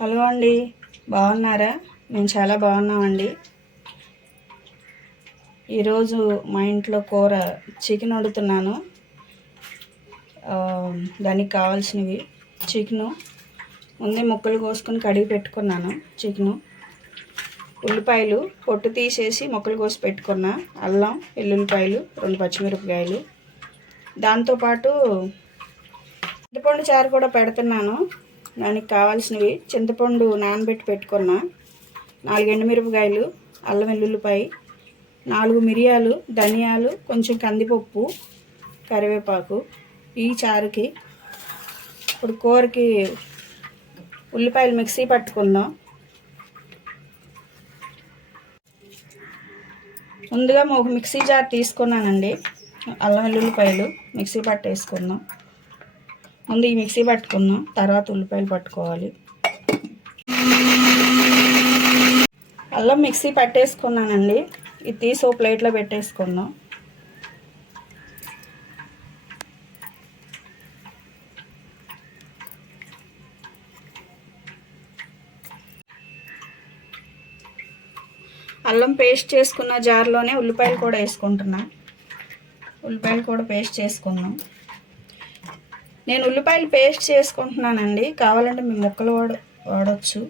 Hello అండి, బాగున్నారా? మేము చాలా బాగున్నామండి. ఈరోజు మా ఇంట్లో కూర చికెన్ వండుతున్నాను. దానికి కావాల్సినవి చికెను ముందే ముక్కలు కోసుకొని కడిగి పెట్టుకున్నాను. చికెను, ఉల్లిపాయలు పొట్టు తీసేసి ముక్కలు కోసి పెట్టుకున్నా, అల్లం వెల్లుల్లిపాయలు 2 పచ్చిమిరపకాయలు, దాంతోపాటు చింతపండు చారు కూడా పెడుతున్నాను. దానికి కావాల్సినవి చింతపండు నానబెట్టి పెట్టుకున్న, 4 ఎండుమిరపకాయలు, అల్లం వెల్లుల్లిపాయ, 4 మిరియాలు, ధనియాలు, కొంచెం కందిపప్పు, కరివేపాకు ఈ చారుకి. ఇప్పుడు కూరకి ఉల్లిపాయలు మిక్సీ పట్టుకుందాం. ముందుగా ఒక మిక్సీ జార్ తీసుకున్నానండి. అల్లం వెల్లుల్లిపాయలు మిక్సీ పట్టేసుకుందాం. ముందు ఈ మిక్సీ పట్టుకుందాం, తర్వాత ఉల్లిపాయలు పట్టుకోవాలి. అల్లం మిక్సీ పట్టేసుకున్నానండి. ఇది తీసి ఓ ప్లేట్లో పెట్టేసుకుందాం. అల్లం పేస్ట్ చేసుకున్న జార్లోనే ఉల్లిపాయలు కూడా వేసుకుంటున్నా. ఉల్లిపాయలు కూడా పేస్ట్ చేసుకుందాం. నేను ఉల్లిపాయలు పేస్ట్ చేసుకుంటున్నానండి, కావాలంటే మీ ముక్కలు వాడచ్చు.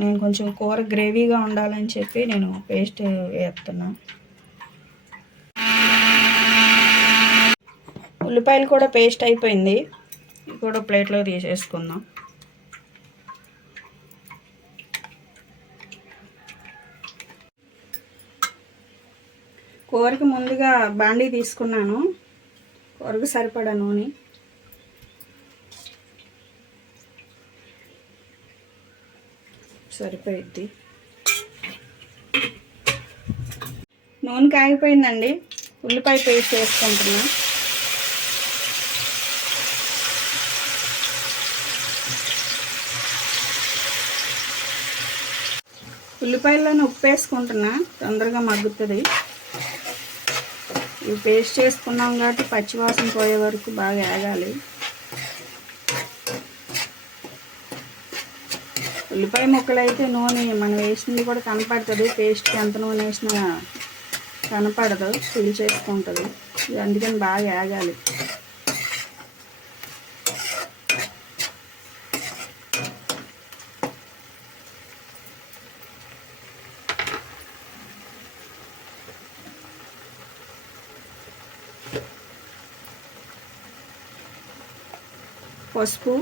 నేను కొంచెం కూర గ్రేవీగా ఉండాలని చెప్పి నేను పేస్ట్ వేస్తున్నా. ఉల్లిపాయలు కూడా పేస్ట్ అయిపోయింది. ఇది కూడా ప్లేట్లో తీసేసుకుందాం. కూరకి ముందుగా బాండీ తీసుకున్నాను. కూరకు సరిపడా నూనె, సరిపోయిద్ది. నూనె కాగిపోయిందండి. ఉల్లిపాయ పేస్ట్ వేసుకుంటున్నా. ఉల్లిపాయలను ఉప్పు వేసుకుంటున్నా, తొందరగా మగ్గుతుంది. ఇవి పేస్ట్ చేసుకున్నాం కాబట్టి పచ్చివాసన పోయే వరకు బాగా వేగాలి. ఉల్లిపాయ ముక్కలు అయితే నూనె మనం వేసింది కూడా కనపడుతుంది. పేస్ట్కి ఎంత నూనె వేసినా కనపడదు, ఫిల్ చేసుకుంటుంది. ఇది అందుకని బాగా వేగాలి. పసుపు,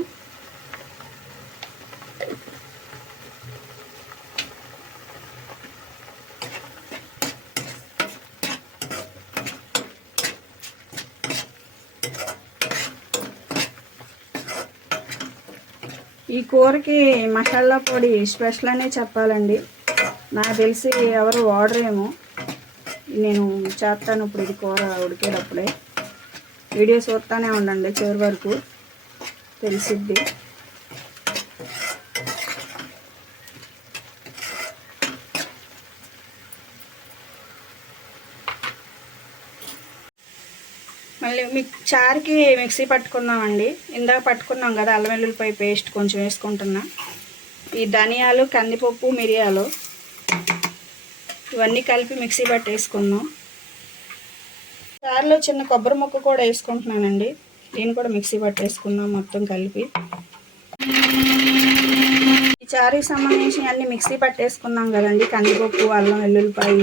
ఈ కూరకి మసాలా పొడి స్పెషల్ అనే చెప్పాలండి. నాకు తెలిసి ఎవరు వాడరేమో, నేను చేస్తాను ఇప్పుడు. ఇది కూర ఉడికేటప్పుడే వీడియో చూస్తూనే ఉండండి, చివరి వరకు తెలిసిద్ది. మళ్ళీ చారుకి మిక్సీ పట్టుకుందామండి. ఇందాక పట్టుకున్నాం కదా అల్లం వెల్లుల్లిపాయ పేస్ట్ కొంచెం వేసుకుంటున్నా. ఈ ధనియాలు, కందిపప్పు, మిరియాలు ఇవన్నీ కలిపి మిక్సీ పట్టేసుకుందాం. చారులో చిన్న కొబ్బరి ముక్క కూడా వేసుకుంటున్నానండి. దీన్ని కూడా మిక్సీ పట్టేసుకుందాం మొత్తం కలిపి. ఈ చారుకి సంబంధించి అన్ని మిక్సీ పట్టేసుకున్నాం కదండి. కందిపప్పు, అల్లం వెల్లుల్లిపాయ,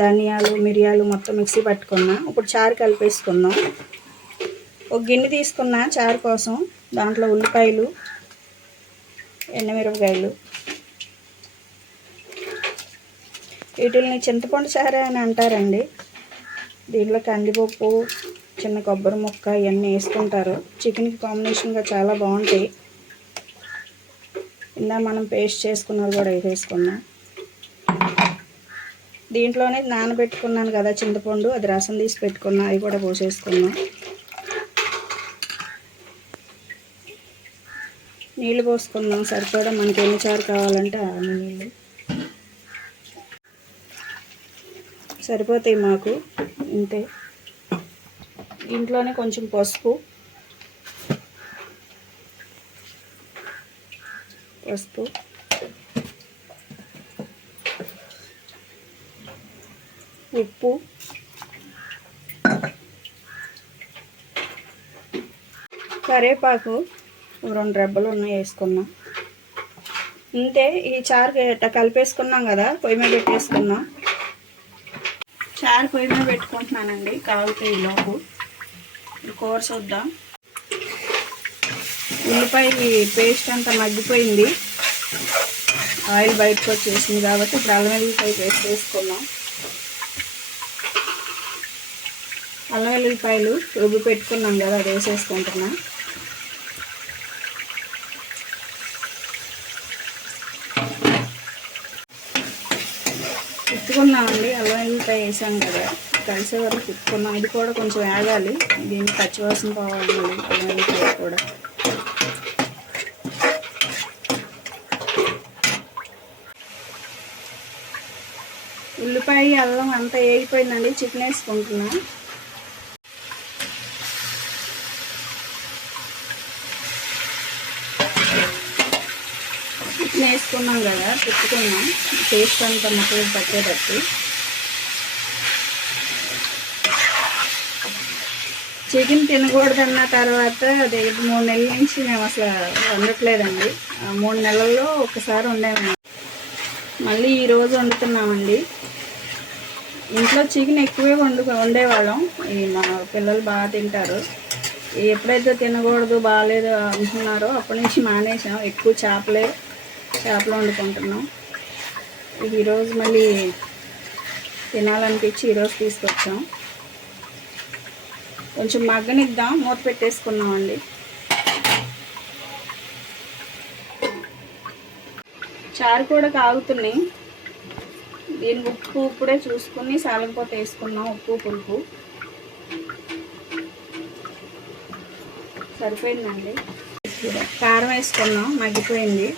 ధనియాలు, మిరియాలు మొత్తం మిక్సీ పట్టుకున్నా. ఇప్పుడు చారు కలిపేసుకుందాం. ఒక గిన్నె తీసుకున్నా చారు కోసం. దాంట్లో ఉల్లిపాయలు, ఎండుమిరపకాయలు, వీటిని చింతపండు చారు అని అంటారండి. దీంట్లో కందిపప్పు, చిన్న కొబ్బరి ముక్క ఇవన్నీ వేసుకుంటారు. చికెన్కి కాంబినేషన్గా చాలా బాగుంటాయి. ఇందా మనం పేస్ట్ చేసుకున్నది కూడా వేసేసుకున్నాం. దీంట్లోనే నానబెట్టుకున్నాను కదా చింతపండు, అది రసం తీసి పెట్టుకున్నా, అవి కూడా పోసేసుకున్నాం. నీళ్ళు పోసుకుందాం సరిపడా, మనకి ఎన్ని చారు కావాలంటే అన్ని నీళ్ళు సరిపోతాయి మాకు, ఇంతే. దీంట్లోనే కొంచెం పసుపు, పసుపు, ఉప్పు, కరివేపాకు 2 రెబ్బలు ఉన్నాయి వేసుకున్నాం. ఇంతే. ఈ చారు ఇట్లా కలిపేసుకున్నాం కదా, పొయ్యి మీద పెట్టేసుకున్నాం. చారు పొయ్యి మీద పెట్టుకుంటున్నానండి కాగుతాయి లోపు. ఇప్పుడు కూర చూద్దాం. ఉల్లిపాయ పేస్ట్ అంతా మగ్గిపోయింది, ఆయిల్ బయటకు వచ్చేసింది కాబట్టి ఇప్పుడు అల్లం వెల్లుల్లిపాయ పేస్ట్ వేసుకున్నాం. అల్లం వెల్లుల్లిపాయలు రుబ్బి పెట్టుకున్నాం కదా, అది వేసేసుకుంటున్నా. తిప్పుకున్నామండి. అల్లం వెల్లుల్లిపాయ వేసాం కదా, కలిసే వరకు తిప్పుకున్నాం. ఇది కూడా కొంచెం వేగాలి, దీన్ని పచ్చివాసన పోవాలి. అల్లం వెల్లుల్లిపాయ కూడా ఉల్లిపాయ అల్లం అంతా వేగిపోయిందండి. చికెన్ వేసుకుంటున్నా. చికెన్ వేసుకున్నాం కదా, తిప్పుకున్నాం. పేస్ట్ అంతా ముక్కలు పట్టేటట్టు. చికెన్ తినకూడదన్న తర్వాత అది 3 నెలల నుంచి మేము అసలు వండట్లేదండి. 3 నెలల్లో ఒకసారి వండాము. మళ్ళీ ఈరోజు వండుతున్నామండి. ఇంట్లో చికెన్ ఎక్కువే వండేవాళ్ళం. మా పిల్లలు బాగా తింటారు. ఎప్పుడైతే తినకూడదు బాగాలేదు అంటున్నారో అప్పటి నుంచి మానేసాం. ఎక్కువ చేపలు వండుకుంటున్నాం. ఈరోజు మళ్ళీ తినాలనిపించి ఈరోజు తీసుకొచ్చాం. కొంచెం మగ్గనిద్దాం, మూత పెట్టేసుకున్నామండి. చారు కూడా కాగుతున్నాయి. దీనికి ఉప్పు ఇప్పుడే చూసుకుని సాలంపోతే వేసుకున్నాం. ఉప్పు పులుపు సరిపోయిందండి. కారం వేసుకున్నాం, మగ్గిపోయింది.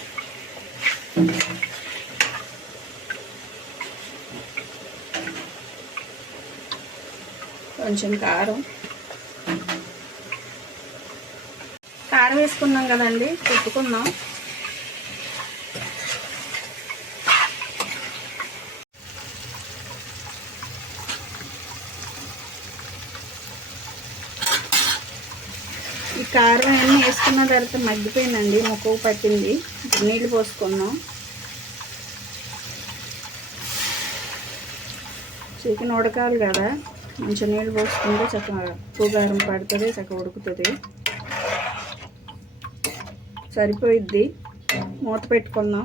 కొంచెం కారం వేసుకున్నాం కదండి, తిప్పుకున్నాం. ఈ కారం అన్నీ వేసుకున్న తర్వాత మగ్గిపోయిందండి, ముక్కకు పట్టింది. నీళ్ళు పోసుకున్నాం. చికెన్ ఉడకాలి కదా, మంచి నీళ్ళు పోసుకుంటే చక్కగా ఉప్పు కారం పడుతుంది, చక్కగా ఉడుకుతుంది. సరిపోయిద్ది. మూత పెట్టుకుందాం.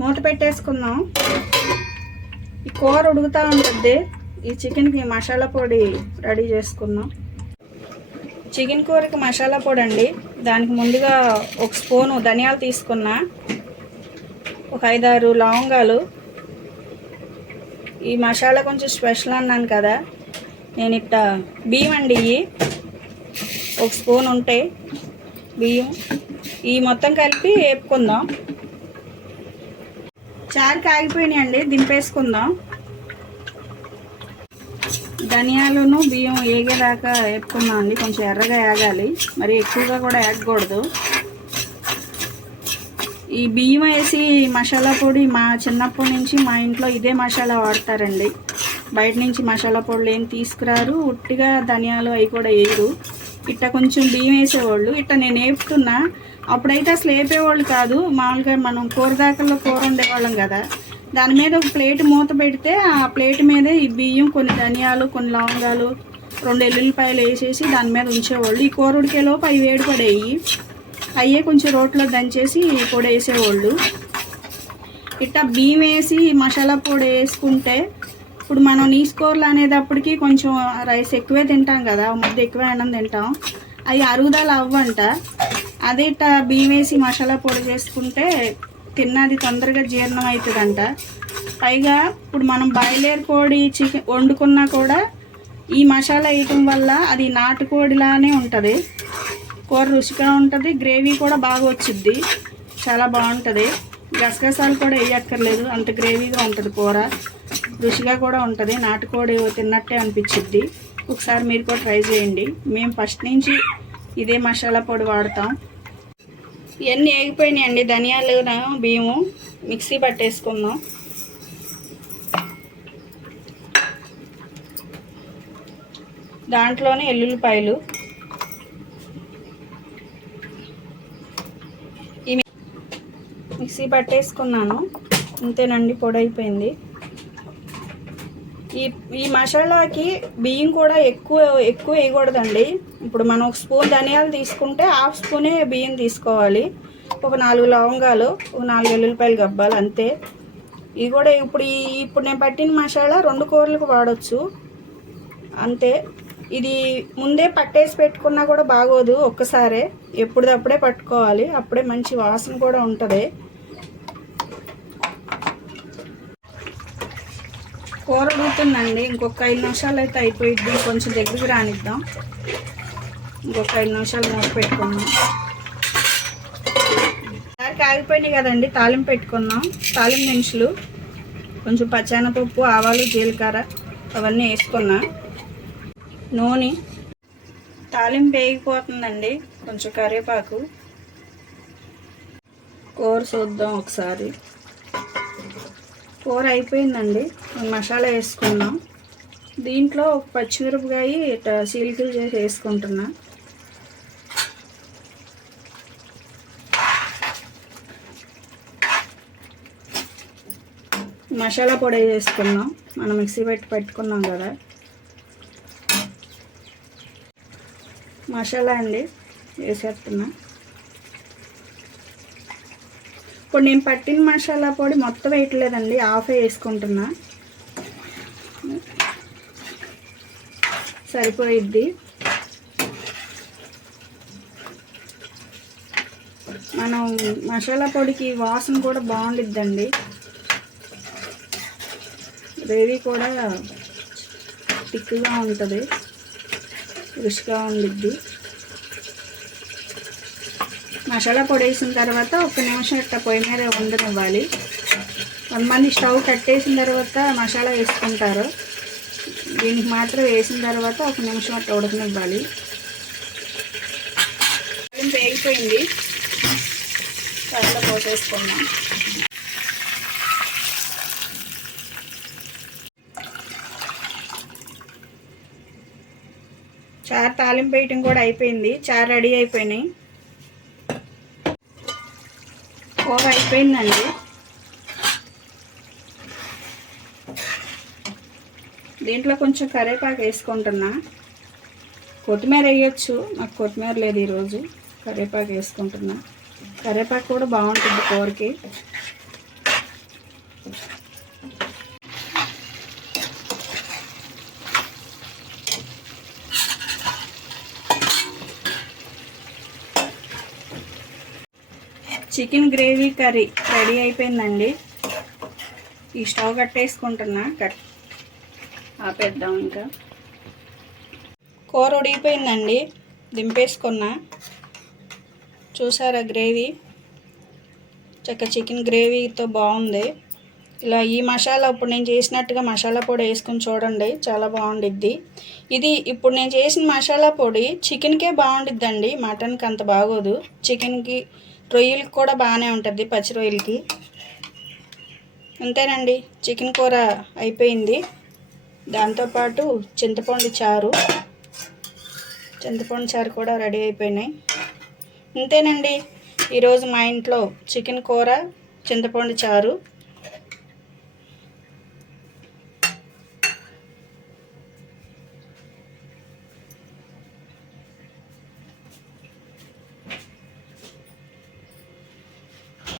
మూత పెట్టేసుకుందాం. ఈ కూర ఉడుకుతూ ఉంటుంది. ఈ చికెన్కి మసాలా పొడి రెడీ చేసుకుందాం. చికెన్ కూరకి మసాలా పొడి అండి. దానికి ముందుగా 1 స్పూను ధనియాలు తీసుకున్నా, ఒక 5-6 లవంగాలు. ఈ మసాలా కొంచెం స్పెషల్ అన్నాను కదా, నేను ఇట్లా బియ్యం అండి, ఇవి 1 స్పూన్ ఉంటాయి బియ్యం. ఈ మొత్తం కలిపి వేపుకుందాం. చారు కాగిపోయినాయండి, దింపేసుకుందాం. ధనియాలను బియ్యం వేగేదాకా వేపుకుందాం అండి. కొంచెం ఎర్రగా వేగాలి, మరి ఎక్కువగా కూడా వేగకూడదు. ఈ బియ్యం వేసి మసాలా పొడి మా చిన్నప్పటి నుంచి మా ఇంట్లో ఇదే మసాలా వాడతారండి. బయట నుంచి మసాలా పొడులు ఏం తీసుకురారు. ఉట్టిగా ధనియాలు అవి కూడా వేయరు. ఇట్లా కొంచెం బియ్యం వేసేవాళ్ళు. ఇట్లా నేను వేపుతున్నా. అప్పుడైతే అసలు వేపేవాళ్ళు కాదు. మామూలుగా మనం కూరదాకల్లో కూర వండేవాళ్ళం కదా, దాని మీద ఒక ప్లేట్ మూత పెడితే ఆ ప్లేట్ మీదే ఈ బియ్యం, కొన్ని ధనియాలు, కొన్ని లవంగాలు, 2 ఎల్లుల్లిపాయలు వేసేసి దాని మీద ఉంచేవాళ్ళు. ఈ కూర ఉడికేలోపు అవి వేడి పడేవి. అయ్యే కొంచెం రోట్లో దంచేసి పొడి వేసేవాళ్ళు. ఇట్లా బియ్యం వేసి మసాలా పొడి వేసుకుంటే, ఇప్పుడు మనం నీసుకోరలు అనేటప్పటికి కొంచెం రైస్ ఎక్కువే తింటాం కదా, ముద్ద ఎక్కువ అన్నం తింటాం. అవి అరుగుదల అవ్వంట. అదే ఇట్లా బియ్యం వేసి మసాలా పొడి చేసుకుంటే తిన్నది తొందరగా జీర్ణం అవుతుందంట. పైగా ఇప్పుడు మనం బాయిలర్ కోడి చికెన్ వండుకున్నా కూడా ఈ మసాలా వేయటం వల్ల అది నాటుకోడిలానే ఉంటుంది. కూర రుచిగా ఉంటుంది, గ్రేవీ కూడా బాగా వచ్చిద్ది, చాలా బాగుంటుంది. గసగసాలు కూడా వేయక్కర్లేదు, అంత గ్రేవీగా ఉంటుంది కూర, రుచిగా కూడా ఉంటుంది. నాటుకోడి తిన్నట్టే అనిపించిద్ది. ఒకసారి మీరు కూడా ట్రై చేయండి. మేము ఫస్ట్ నుంచి ఇదే మసాలా పొడి వాడతాం. ఇవన్నీ వేగిపోయినాయండి. ధనియాలు బియ్యము మిక్సీ పట్టేసుకుందాం. దాంట్లోనే ఎల్లుల్లిపాయలు మిక్సీ పట్టేసుకున్నాను. అంతేనండి, పొడి అయిపోయింది. ఈ మసాలాకి బియ్యం కూడా ఎక్కువ వేయకూడదండి. ఇప్పుడు మనం ఒక స్పూన్ ధనియాలు తీసుకుంటే హాఫ్ స్పూనే బియ్యం తీసుకోవాలి. ఒక 4 లవంగాలు, ఒక 4 ఎల్లుల్లిపాయలు గబ్బాలు అంతే. ఇవి కూడా ఇప్పుడు నేను పట్టిన మసాలా 2 కూరలకు వాడచ్చు అంతే. ఇది ముందే పట్టేసి పెట్టుకున్నా కూడా బాగోదు, ఒక్కసారే ఎప్పుడప్పుడే పట్టుకోవాలి. అప్పుడే మంచి వాసన కూడా ఉంటుంది. కూర ఉడుకుతుందండి. ఇంకొక 5 నిమిషాలు అయితే అయిపోయిద్ది. కొంచెం దగ్గరికి రానిద్దాం. ఇంకొక 5 నిమిషాలు మూత పెట్టుకుందాం. దానికి ఆగిపోయినాయి కదండి, తాలింపు పెట్టుకుందాం. తాలింపు దినుసులు కొంచెం పచ్చెనపప్పు, ఆవాలు, జీలకర్ర అవన్నీ వేసుకున్నా. నూనె, తాలింపు వేగిపోతుందండి. కొంచెం కరివేపాకు. కూర చూద్దాం ఒకసారి. కూర అయిపోయిందండి. మసాలా వేసుకున్నాం. దీంట్లో ఒక పచ్చిమిరపకాయ చీలికలు చేసి వేసుకుంటున్నా. మసాలా పొడి వేసుకున్నాం. మనం మిక్సీ పెట్టుకున్నాం కదా మసాలా అండి, వేసేస్తున్నా. ఇప్పుడు నేను పట్టిన మసాలా పొడి మొత్తం వేయట్లేదండి, హాఫే వేసుకుంటున్నా. సరిపోయిద్ది. మనం మసాలా పొడికి వాసన కూడా బాగుండిద్దండి. గ్రేవీ కూడా థిక్గా ఉంటుంది, రుచిగా ఉండిద్ది. మసాలా పొడి వేసిన తర్వాత 1 నిమిషం ఇట్లా పొయ్యి మీద ఉండనివ్వాలి. కొంతమంది స్టవ్ కట్టేసిన తర్వాత మసాలా వేసుకుంటారు. దీనికి మాత్రం వేసిన తర్వాత 1 నిమిషం అట్లా ఉడకనివ్వాలి. వేగిపోయింది, కర్రలో పోసేసుకున్నాం. చారు తాలింపు వేయటం కూడా అయిపోయింది. చారు రెడీ అయిపోయినాయి. కూర అయిపోయిందండి. దీంట్లో కొంచెం కరివేపాకు వేసుకుంటున్నా. కొత్తిమీర వేయచ్చు, నాకు కొత్తిమీర లేదు ఈరోజు. కరివేపాకు వేసుకుంటున్నా. కరివేపాకు కూడా బాగుంటుంది కూరకి. చికెన్ గ్రేవీ కర్రీ రెడీ అయిపోయిందండి. ఈ స్టవ్ కట్టేసుకుంటున్నా. ఆపేద్దాం. ఇంకా కూర ఉడికిపోయిందండి, దింపేసుకున్నా. చూసారా గ్రేవీ? చికెన్ గ్రేవీతో బాగుంది. ఇలా ఈ మసాలా ఇప్పుడు నేను చేసినట్టుగా మసాలా పొడి వేసుకొని చూడండి, చాలా బాగుండిద్ది. ఇది ఇప్పుడు నేను చేసిన మసాలా పొడి చికెన్కే బాగుండిద్దండి, మటన్కి అంత బాగోదు. చికెన్కి, రొయ్యలకి కూడా బాగానే ఉంటుంది, పచ్చి రొయ్యలకి. అంతేనండి, చికెన్ కూర అయిపోయింది. దాంతోపాటు చింతపండు చారు కూడా రెడీ అయిపోయినాయి. అంతేనండి, ఈరోజు మా ఇంట్లో చికెన్ కూర, చింతపండు చారు.